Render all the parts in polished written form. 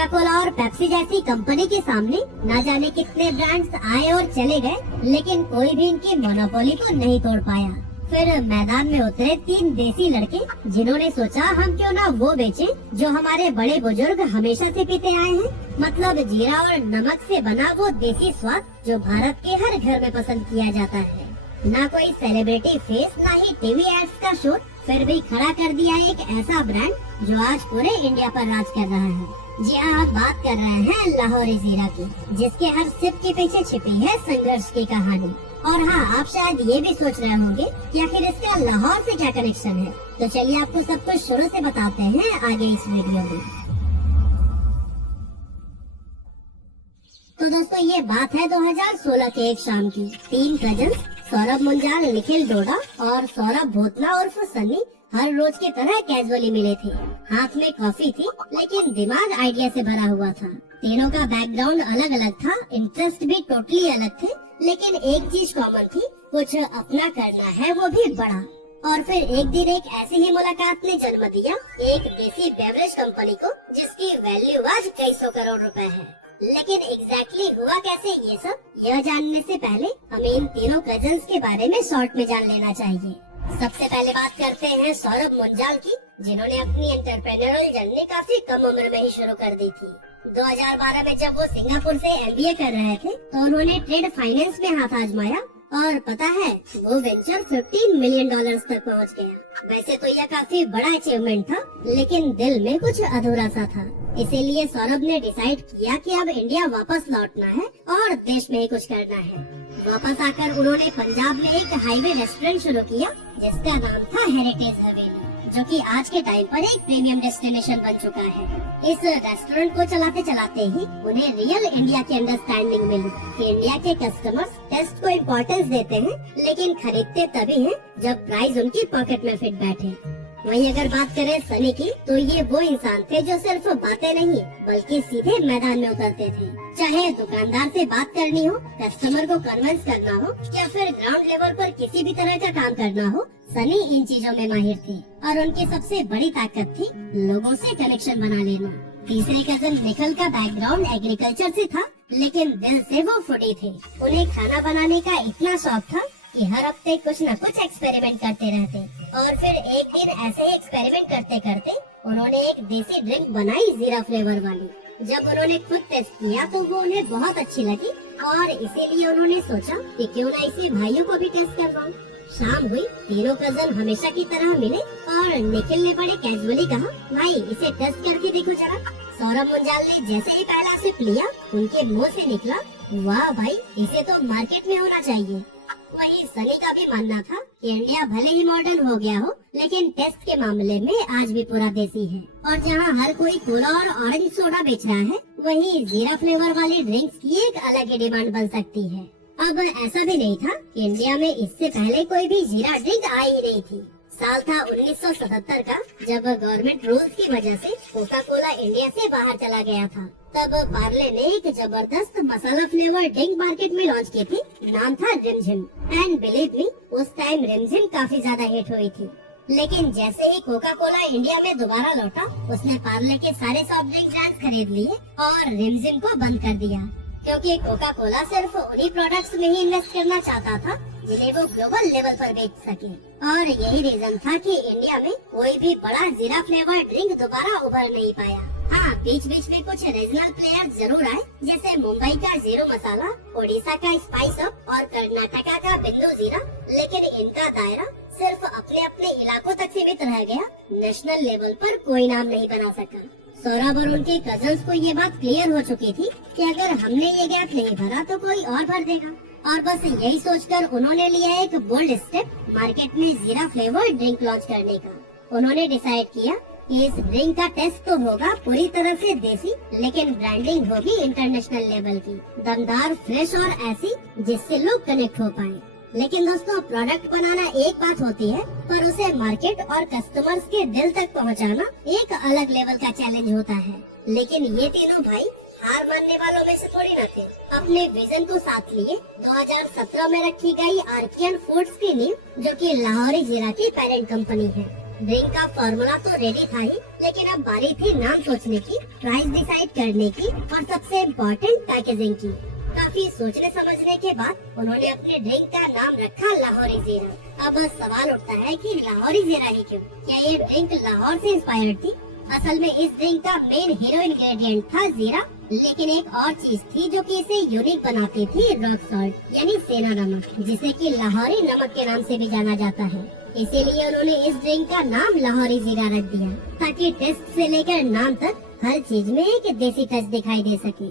Coca Cola और Pepsi जैसी company के सामने न जाने कितने ब्रांड्स आए और चले गए, लेकिन कोई भी इनकी मोनोपोली को नहीं तोड़ पाया। फिर मैदान में उतरे 3 देसी लड़के, जिन्होंने सोचा हम क्यों ना वो बेचें जो हमारे बड़े बुजुर्ग हमेशा से पीते आए हैं, मतलब जीरा और नमक से बना वो देसी स्वाद जो भारत के हर घर में पसंद किया जाता है। ना कोई सेलिब्रिटी फेस, ना ही टीवी एड्स का शोर, फिर भी खड़ा कर दिया एक ऐसा ब्रांड जो आज पूरे इंडिया पर राज कर रहा है। जी हाँ, आप बात कर रहे हैं लाहौरी जीरा की, जिसके हर सिप के पीछे छिपी है संघर्ष की कहानी। और हाँ, आप शायद ये भी सोच रहे होंगे कि आखिर इसका लाहौर से क्या कनेक्शन है। तो चलिए आपको सब कुछ शुरू से बताते हैं आगे इस वीडियो में। तो दोस्तों, ये बात है 2016 के एक शाम की। 3 कजन्स सौरभ मुंजाल, निखिल डोडा और सौरभ भोतला उर्फ सन्नी हर रोज की तरह कैजुअली मिले थे। हाथ में कॉफी थी, लेकिन दिमाग आइडिया से भरा हुआ था। तीनों का बैकग्राउंड अलग अलग था, इंटरेस्ट भी टोटली अलग थे, लेकिन एक चीज कॉमन थी, कुछ अपना करना है, वो भी बड़ा। और फिर एक दिन एक ऐसी ही मुलाकात ने जन्म दिया एक देसी बेवरेज कंपनी को, जिसकी वैल्यू आज कई 100 करोड़ रुपए है। लेकिन एग्जैक्टली हुआ कैसे ये सब, यह जानने से पहले हमें इन तीनों कजन्स के बारे में शॉर्ट में जान लेना चाहिए। सबसे पहले बात करते हैं सौरभ मुंजाल की, जिन्होंने अपनी एंटरप्रेन्योरल जर्नी काफी कम उम्र में ही शुरू कर दी थी। 2012 में जब वो सिंगापुर से MBA कर रहे थे, तो उन्होंने ट्रेड फाइनेंस में हाथ आजमाया और पता है वो वेंचर $15 मिलियन तक पहुंच गया। वैसे तो यह काफी बड़ा अचीवमेंट था, लेकिन दिल में कुछ अधूरा सा था। इसीलिए सौरभ ने डिसाइड किया कि अब इंडिया वापस लौटना है और देश में ही कुछ करना है। वापस आकर उन्होंने पंजाब में एक हाईवे रेस्टोरेंट शुरू किया, जिसका नाम था हेरिटेज हवेली, जो कि आज के टाइम पर एक प्रीमियम डेस्टिनेशन बन चुका है। इस रेस्टोरेंट को चलाते चलाते ही उन्हें रियल इंडिया की अंडरस्टैंडिंग मिली कि इंडिया के कस्टमर्स टेस्ट को इम्पोर्टेंस देते हैं, लेकिन खरीदते तभी हैं जब प्राइस उनकी पॉकेट में फिट बैठे। वहीं अगर बात करें सनी की, तो ये वो इंसान थे जो सिर्फ बातें नहीं बल्कि सीधे मैदान में उतरते थे। चाहे दुकानदार से बात करनी हो, कस्टमर को कन्विंस करना हो या फिर ग्राउंड लेवल पर किसी भी तरह का काम करना हो, सनी इन चीजों में माहिर थे। और उनकी सबसे बड़ी ताकत थी लोगों से कनेक्शन बना लेना। तीसरी कजन निखिल का बैकग्राउंड एग्रीकल्चर से था, लेकिन दिल से वो फूडी थे। उन्हें खाना बनाने का इतना शौक था कि हर हफ्ते कुछ न कुछ एक्सपेरिमेंट करते रहते। और फिर एक दिन ऐसे ही एक्सपेरिमेंट करते करते उन्होंने एक देसी ड्रिंक बनाई जीरा फ्लेवर वाली। जब उन्होंने खुद टेस्ट किया तो वो उन्हें बहुत अच्छी लगी और इसीलिए उन्होंने सोचा कि क्यों ना इसे भाइयों को भी टेस्ट करवाऊं। शाम हुई, तीनों कजन हमेशा की तरह मिले और निखिल ने बड़े कैजुअली कहा, भाई इसे टेस्ट करके देखो जरा। सौरभ मुंजाल ने जैसे ही पहला सिप लिया, उनके मुंह से निकला, वाह भाई, इसे तो मार्केट में होना चाहिए। वहीं सनी का भी मानना था कि इंडिया भले ही मॉडर्न हो गया हो, लेकिन टेस्ट के मामले में आज भी पूरा देसी है। और जहां हर कोई कोला और ऑरेंज सोडा बेच रहा है, वहीं जीरा फ्लेवर वाली ड्रिंक्स की एक अलग ही डिमांड बन सकती है। अब ऐसा भी नहीं था कि इंडिया में इससे पहले कोई भी जीरा ड्रिंक आई ही नहीं थी। साल था 1977 का, जब गवर्नमेंट रूल्स की वजह से कोका कोला इंडिया से बाहर चला गया था। तब पार्ले ने एक जबरदस्त मसाला फ्लेवर ड्रिंक मार्केट में लॉन्च की थी, नाम था रिमझिम। एंड बिलीव मी, उस टाइम रिमझिम काफी ज्यादा हिट हुई थी। लेकिन जैसे ही कोका कोला इंडिया में दोबारा लौटा, उसने पार्ले के सारे सॉफ्ट ड्रिंक ब्रांड्स खरीद लिए और रिमझिम को बंद कर दिया, क्योंकि कोका कोला सिर्फ उन्हीं प्रोडक्ट्स में ही इन्वेस्ट करना चाहता था जिन्हें वो ग्लोबल लेवल पर बेच सके। और यही रीजन था कि इंडिया में कोई भी बड़ा जीरा फ्लेवर ड्रिंक दोबारा उभर नहीं पाया। हाँ, बीच बीच में कुछ रीजनल प्लेयर्स जरूर आए, जैसे मुंबई का जीरो मसाला, ओडिशा का स्पाइस अप और कर्नाटका का बिंदु जीरा, लेकिन इनका दायरा सिर्फ अपने अपने इलाकों तक सीमित रह गया। नेशनल लेवल पर कोई नाम नहीं बना सका। सौरभ और उनके कजन्स को ये बात क्लियर हो चुकी थी कि अगर हमने ये गैप नहीं भरा तो कोई और भर देगा। और बस यही सोचकर उन्होंने लिया एक बोल्ड स्टेप, मार्केट में जीरा फ्लेवर ड्रिंक लॉन्च करने का। उन्होंने डिसाइड किया कि इस ड्रिंक का टेस्ट तो होगा पूरी तरह से देसी, लेकिन ब्रांडिंग होगी इंटरनेशनल लेवल की, दमदार, फ्रेश और ऐसी जिससे लोग कनेक्ट हो पाए। लेकिन दोस्तों, प्रोडक्ट बनाना एक बात होती है, पर उसे मार्केट और कस्टमर्स के दिल तक पहुंचाना एक अलग लेवल का चैलेंज होता है। लेकिन ये तीनों भाई हार मानने वालों में से थोड़ी न थे। अपने विजन को साथ लिए 2017 में रखी गई आर्कियन फूड्स की नींव, जो कि लाहौरी जीरा की पेरेंट कंपनी है, ड्रिंक का फॉर्मूला तो रेडी था ही, लेकिन अब बारी थी नाम सोचने की, प्राइस डिसाइड करने की और सबसे इम्पोर्टेंट पैकेजिंग की। काफी सोचने समझने के बाद उन्होंने अपने ड्रिंक का नाम रखा लाहौरी जीरा। अब सवाल उठता है कि लाहौरी जीरा ही क्यों? क्या ये ड्रिंक लाहौर से इंस्पायर्ड थी? असल में इस ड्रिंक का मेन हीरो इंग्रेडिएंट था जीरा, लेकिन एक और चीज थी जो कि इसे यूनिक बनाती थी, रॉक सॉल्ट यानी सेना नमक, जिसे कि लाहौरी नमक के नाम से भी जाना जाता है। इसीलिए उन्होंने इस ड्रिंक का नाम लाहौरी जीरा रख दिया, ताकि टेस्ट से लेकर नाम तक हर चीज में एक देसी टच दिखाई दे सके।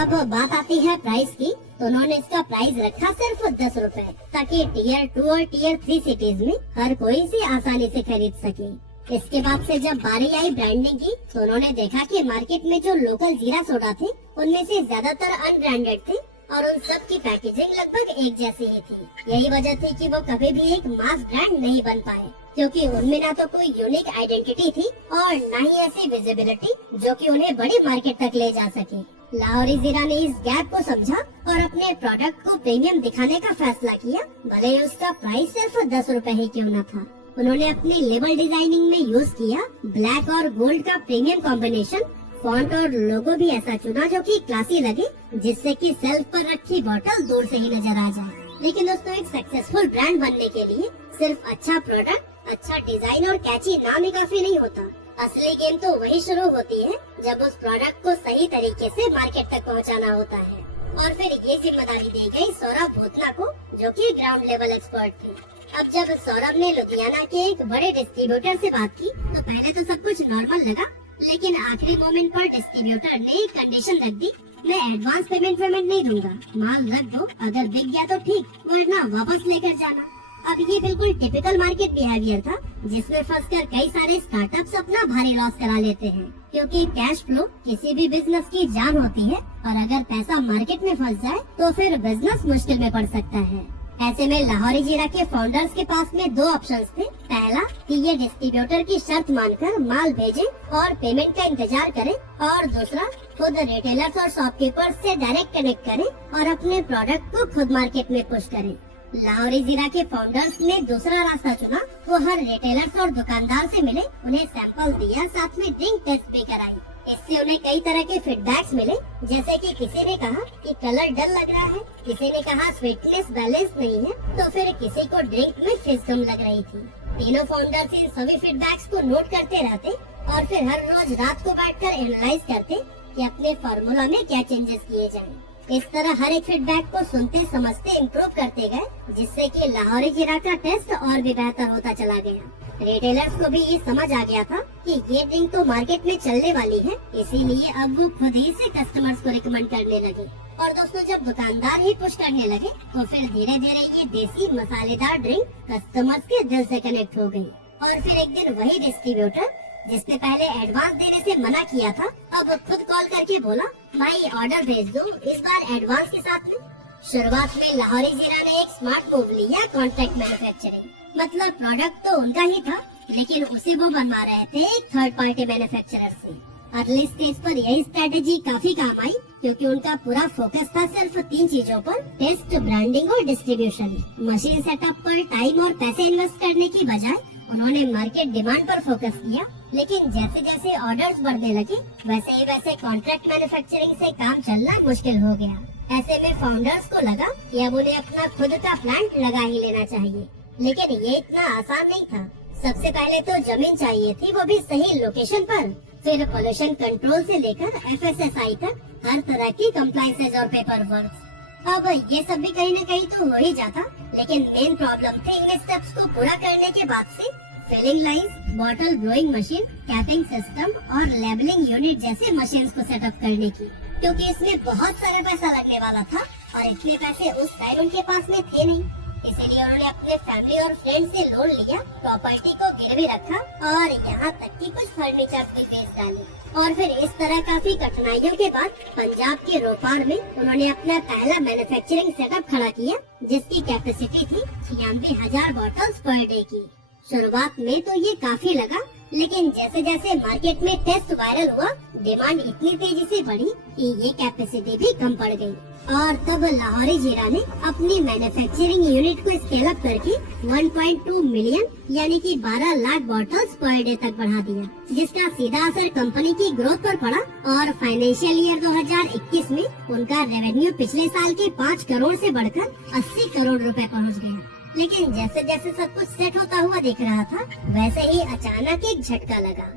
अब बात आती है प्राइस की, तो उन्होंने इसका प्राइस रखा सिर्फ 10 रुपए, ताकि टियर 2 और टियर 3 सिटीज में हर कोई इसे आसानी से खरीद सके। इसके बाद से जब बारी आई ब्रांडिंग की, तो उन्होंने देखा कि मार्केट में जो लोकल जीरा सोडा थे, उनमें से ज्यादातर अनब्रांडेड थे और उन सब की पैकेजिंग लगभग एक जैसी ही थी। यही वजह थी कि वो कभी भी एक मास ब्रांड नहीं बन पाए, क्योंकि उनमें ना तो कोई यूनिक आइडेंटिटी थी और न ही ऐसी विजिबिलिटी जो कि उन्हें बड़ी मार्केट तक ले जा सके। लाहौरी जीरा ने इस गैप को समझा और अपने प्रोडक्ट को प्रीमियम दिखाने का फैसला किया, भले ही उसका प्राइस सिर्फ 10 रुपए ही क्यों न था। उन्होंने अपनी लेबल डिजाइनिंग में यूज किया ब्लैक और गोल्ड का प्रीमियम कॉम्बिनेशन, फॉन्ट और लोगो भी ऐसा चुना जो कि क्लासी लगे, जिससे कि सेल्फ पर रखी बोतल दूर से ही नजर आ जाए। लेकिन दोस्तों, एक सक्सेसफुल ब्रांड बनने के लिए सिर्फ अच्छा प्रोडक्ट, अच्छा डिजाइन और कैची नाम ही काफी नहीं होता। असली गेम तो वही शुरू होती है जब उस प्रोडक्ट को सही तरीके से मार्केट तक पहुंचाना होता है। और फिर ये जिम्मेदारी दी गई सौरभ भोतना को, जो कि ग्राउंड लेवल एक्सपर्ट थे। अब जब सौरभ ने लुधियाना के एक बड़े डिस्ट्रीब्यूटर से बात की, तो पहले तो सब कुछ नॉर्मल लगा, लेकिन आखिरी मोमेंट पर डिस्ट्रीब्यूटर ने एक कंडीशन रख दी, मैं एडवांस पेमेंट नहीं दूंगा, माल रख दो, अगर बिक गया तो ठीक, वरना वापस लेकर जाना। अब ये बिल्कुल टिपिकल मार्केट बिहेवियर था, जिसमें फंसकर कई सारे स्टार्टअप्स अपना भारी लॉस करा लेते हैं, क्योंकि कैश फ्लो किसी भी बिजनेस की जान होती है और अगर पैसा मार्केट में फंस जाए तो फिर बिजनेस मुश्किल में पड़ सकता है। ऐसे में लाहौरी जीरा के फाउंडर्स के पास में दो ऑप्शंस थे। पहला कि ये डिस्ट्रीब्यूटर की शर्त मानकर माल भेजें और पेमेंट का इंतजार करें, और दूसरा खुद रिटेलर्स और शॉपकीपर्स से डायरेक्ट कनेक्ट करें और अपने प्रोडक्ट को खुद मार्केट में पुश करें। लाहौरी जीरा के फाउंडर्स ने दूसरा रास्ता चुना। वो हर रिटेलर्स और दुकानदार से मिले, उन्हें सैंपल दिया, साथ में ड्रिंक टेस्ट भी कराई। इससे उन्हें कई तरह के फीडबैक्स मिले, जैसे कि किसी ने कहा कि कलर डल लग रहा है, किसी ने कहा स्वीटनेस बैलेंस नहीं है, तो फिर किसी को ड्रिंक में फिश कम लग रही थी। तीनों फाउंडर्स इन सभी फीडबैक्स को नोट करते रहते और फिर हर रोज रात को बैठकर एनालाइज करते कि अपने फार्मूला में क्या चेंजेस किए जाएं। इस तरह हर एक फीडबैक को सुनते समझते इम्प्रूव करते गए, जिससे कि लाहौरी जीरा का टेस्ट और भी बेहतर होता चला गया। रिटेलर्स को भी ये समझ आ गया था कि ये ड्रिंक तो मार्केट में चलने वाली है, इसीलिए अब वो खुद ही से कस्टमर्स को रिकमेंड करने लगे। और दोस्तों, जब दुकानदार ही पुश करने लगे तो फिर धीरे धीरे ये देसी मसालेदार ड्रिंक कस्टमर्स के दिल से कनेक्ट हो गई। और फिर एक दिन वही डिस्ट्रीब्यूटर जिसने पहले एडवांस देने से मना किया था, अब खुद कॉल करके बोला, भाई ऑर्डर भेज दो, इस बार एडवांस के साथ में। शुरुआत में लाहौरी जीरा ने एक स्मार्ट मूव लिया, कॉन्ट्रैक्ट मैन्युफैक्चरिंग। मतलब प्रोडक्ट तो उनका ही था, लेकिन उसे वो बनवा रहे थे एक थर्ड पार्टी मैन्युफैक्चरर से। अर्ली स्टेज पर यही स्ट्रेटेजी काफी काम आई, क्योंकि उनका पूरा फोकस था सिर्फ 3 चीजों पर, टेस्ट, ब्रांडिंग और डिस्ट्रीब्यूशन। मशीन सेटअप पर टाइम और पैसे इन्वेस्ट करने की बजाय उन्होंने मार्केट डिमांड पर फोकस किया। लेकिन जैसे जैसे ऑर्डर्स बढ़ने लगे, वैसे ही वैसे कॉन्ट्रैक्ट मैन्युफैक्चरिंग से काम चलना मुश्किल हो गया। ऐसे में फाउंडर्स को लगा कि अब उन्हें अपना खुद का प्लांट लगा ही लेना चाहिए, लेकिन ये इतना आसान नहीं था। सबसे पहले तो जमीन चाहिए थी, वो भी सही लोकेशन पर। फिर पोल्यूशन कंट्रोल से लेकर FSSAI तक हर तरह की कंप्लायंसेस और पेपर वर्क। अब ये सब भी कहीं न कहीं तो हो ही जाता, लेकिन मेन प्रॉब्लम थे इन स्टेप्स को पूरा करने के बाद से filling lines, bottle blowing machine, capping system और लेबलिंग यूनिट जैसे मशीन्स को सेटअप करने की, क्योंकि इसमें बहुत सारा पैसा लगने वाला था और इतने पैसे उस टाइम उनके पास में थे नहीं। इसीलिए उन्होंने अपने फैमिली और फ्रेंड से लोन लिया, प्रॉपर्टी को गिरवी रखा और यहाँ तक कि कुछ फर्नीचर भी बेच डाले। और फिर इस तरह काफी कठिनाइयों के बाद पंजाब के रोपार में उन्होंने अपना पहला मैन्युफैक्चरिंग सेटअप खड़ा किया, जिसकी कैपेसिटी थी 96,000 बॉटल्स पर डे की। शुरुआत में तो ये काफी लगा, लेकिन जैसे जैसे मार्केट में टेस्ट वायरल हुआ, डिमांड इतनी तेजी से बढ़ी कि ये कैपेसिटी भी कम पड़ गई। और तब लाहौरी जीरा ने अपनी मैन्युफैक्चरिंग यूनिट को स्केल अप करके 1.2 मिलियन यानी कि 12 लाख बॉटल्स पर डे तक बढ़ा दिया, जिसका सीधा असर कंपनी की ग्रोथ पर पड़ा और फाइनेंशियल ईयर 2021 में उनका रेवेन्यू पिछले साल के 5 करोड़ से बढ़कर 80 करोड़ रुपए पहुंच गया। लेकिन जैसे जैसे सब कुछ सेट होता हुआ दिख रहा था, वैसे ही अचानक एक झटका लगा।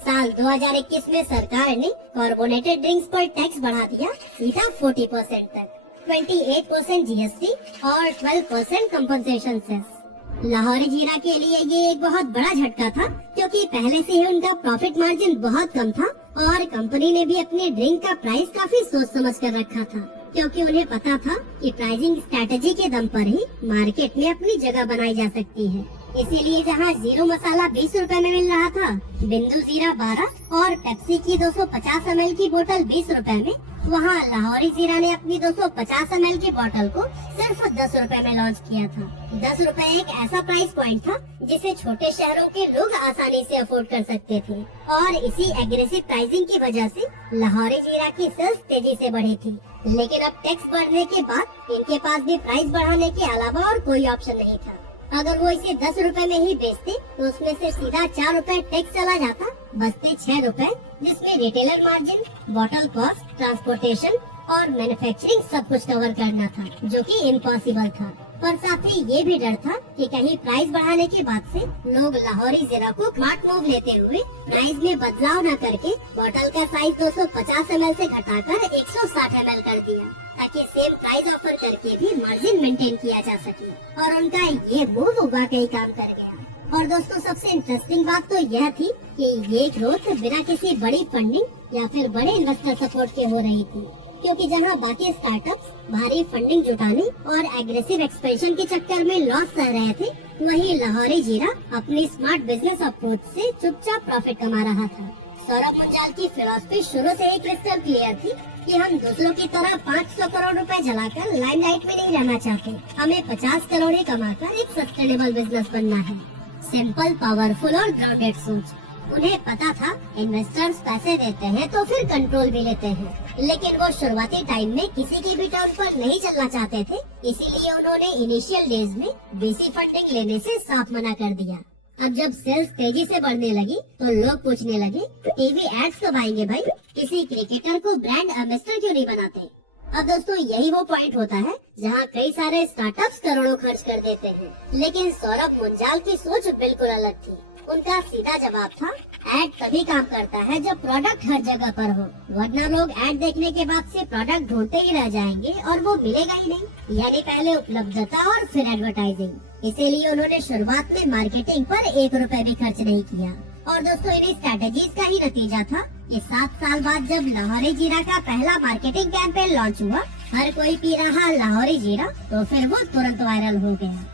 साल 2021 में सरकार ने कार्बोनेटेड ड्रिंक्स पर टैक्स बढ़ा दिया सीधा 40% तक, 28% जीएसटी और 12% कंपनसेशन सेस। लाहौरी जीरा के लिए ये एक बहुत बड़ा झटका था, क्योंकि पहले से ही उनका प्रॉफिट मार्जिन बहुत कम था और कंपनी ने भी अपने ड्रिंक का प्राइस काफी सोच समझ कर रखा था, क्योंकि उन्हें पता था कि प्राइसिंग स्ट्रेटेजी के दम पर ही मार्केट में अपनी जगह बनाई जा सकती है। इसीलिए जहां जीरो मसाला 20 रुपए में मिल रहा था, बिंदु जीरा 12 और पेप्सी की 250 ml की बोतल 20 रुपए में, वहां लाहौरी जीरा ने अपनी 250 ml की बोतल को सिर्फ 10 रुपए में लॉन्च किया था। 10 रुपए एक ऐसा प्राइस पॉइंट था जिसे छोटे शहरों के लोग आसानी से अफोर्ड कर सकते थे और इसी एग्रेसिव प्राइसिंग की वजह से लाहौरी जीरा की सेल्स तेजी से बढ़ी थी। लेकिन अब टैक्स बढ़ने के बाद इनके पास भी प्राइस बढ़ाने के अलावा और कोई ऑप्शन नहीं था। अगर वो इसे 10 रुपए में ही बेचते तो उसमें से सीधा 4 रुपए टैक्स चला जाता, बचते 6 रुपए, जिसमें retailer margin, bottle cost, transportation और मैन्युफैक्चरिंग सब कुछ कवर करना था, जो कि इम्पॉसिबल था। पर साथ ही ये भी डर था कि कहीं प्राइस बढ़ाने के बाद से लोग लाहौरी जीरा को स्मार्ट मूव लेते हुए प्राइस में बदलाव न करके बॉटल का साइज 250 ml से घटाकर 160 ml कर दिया, ताकि सेम प्राइस ऑफर करके भी मार्जिन मेंटेन किया जा सके। और उनका ये मूव वाकई काम कर गया। और दोस्तों, सबसे इंटरेस्टिंग बात तो यह थी कि ये ग्रोथ बिना किसी बड़ी फंडिंग या फिर बड़े इन्वेस्टर सपोर्ट के हो रही थी, क्योंकि जहां बाकी स्टार्टअप्स भारी फंडिंग जुटाने और एग्रेसिव एक्सपेंशन के चक्कर में लॉस कर रहे थे, वहीं लाहौरी जीरा अपनी स्मार्ट बिजनेस अप्रोच से चुपचाप प्रॉफिट कमा रहा था। सौरभ मुंजाल की फिलॉसफी शुरू से ही क्रिस्टल क्लियर थी कि हम दूसरों की तरह 500 करोड़ रुपए जलाकर लाइमलाइट में नहीं रहना चाहते। हमें 50 करोड़ ही कमाकर एक सस्टेनेबल बिजनेस बनना है। सिंपल, पावरफुल और ग्राउंडेड सोच। उन्हें पता था इन्वेस्टर्स पैसे देते हैं तो फिर कंट्रोल भी लेते हैं, लेकिन वो शुरुआती टाइम में किसी की भी टर्न पर नहीं चलना चाहते थे। इसीलिए उन्होंने इनिशियल डेज में बीसी फंडिंग लेने से साफ मना कर दिया। अब जब सेल्स तेजी से बढ़ने लगी तो लोग पूछने लगे, टीवी एड्स कब आएंगे भाई? किसी क्रिकेटर को ब्रांड एम्बेसडर क्यों नहीं बनाते? अब दोस्तों, यही वो पॉइंट होता है जहाँ कई सारे स्टार्टअप्स करोड़ों खर्च कर देते हैं, लेकिन सौरभ मुंजाल की सोच बिल्कुल अलग थी। उनका सीधा जवाब था, एड तभी काम करता है जब प्रोडक्ट हर जगह पर हो, वरना लोग एड देखने के बाद से प्रोडक्ट ढूंढते ही रह जाएंगे और वो मिलेगा ही नहीं। यानी पहले उपलब्धता और फिर एडवर्टाइजिंग। इसीलिए उन्होंने शुरुआत में मार्केटिंग पर 1 रुपए भी खर्च नहीं किया। और दोस्तों, इन्हीं स्ट्रेटेजीज का ही नतीजा था कि 7 साल बाद जब लाहौरी जीरा का पहला मार्केटिंग कैंपेन लॉन्च हुआ, हर कोई पी रहा लाहौरी जीरा, तो फिर वो तुरंत वायरल हो गया।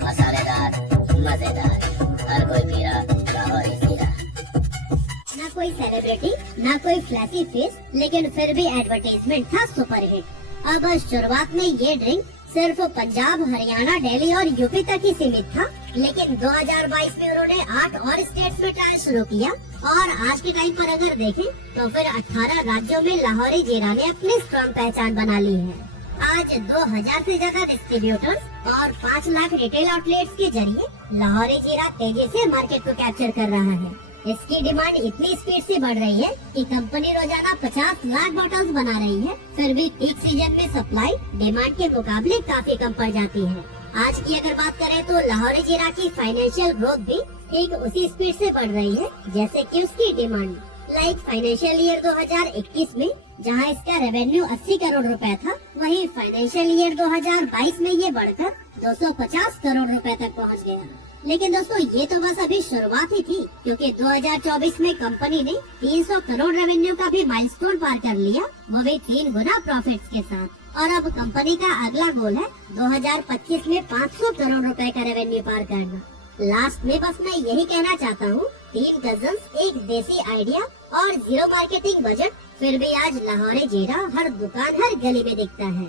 मसालेदार, मजेदार, हर कोई पी रहा लाहौरी जीरा। ना कोई सेलिब्रिटी, ना कोई फ्लैशी फेस, लेकिन फिर भी एडवर्टाइजमेंट था सुपरहिट। अब शुरुआत में ये ड्रिंक सिर्फ पंजाब, हरियाणा, दिल्ली और यूपी तक ही सीमित था, लेकिन 2022 में उन्होंने 8 और स्टेट्स में ट्रायल शुरू किया और आज के टाइम पर अगर देखें तो फिर 18 राज्यों में लाहौरी जीरा ने अपनी स्ट्रॉन्ग पहचान बना ली है। आज 2000 से ज्यादा डिस्ट्रीब्यूटर्स और 5 लाख रिटेल आउटलेट्स के जरिए लाहौरी जीरा तेजी से मार्केट को कैप्चर कर रहा है। इसकी डिमांड इतनी स्पीड से बढ़ रही है कि कंपनी रोजाना 50 लाख बॉटल्स बना रही है, फिर भी पीक सीजन में सप्लाई डिमांड के मुकाबले काफी कम पड़ जाती है। आज की अगर बात करें तो लाहौरी जीरा की फाइनेंशियल ग्रोथ भी ठीक उसी स्पीड से बढ़ रही है जैसे कि उसकी डिमांड। लाइक फाइनेंशियल ईयर 2021 में जहां इसका रेवेन्यू 80 करोड़ रुपए था, वहीं फाइनेंशियल ईयर 2022 में ये बढ़कर 250 करोड़ रुपए तक पहुंच गया। लेकिन दोस्तों, ये तो बस अभी शुरुआत ही थी, क्योंकि 2024 में कंपनी ने 300 करोड़ रेवेन्यू का भी माइलस्टोन पार कर लिया, वो भी 3 गुना प्रॉफिट्स के साथ। और अब कंपनी का अगला गोल है 2025 में 500 करोड़ रुपए का रेवेन्यू पार करना। लास्ट में बस मैं यही कहना चाहता हूँ, 3 कजन्स, एक देसी आइडिया और 0 मार्केटिंग बजट, फिर भी आज लाहौरी जीरा हर दुकान, हर गली में दिखता है।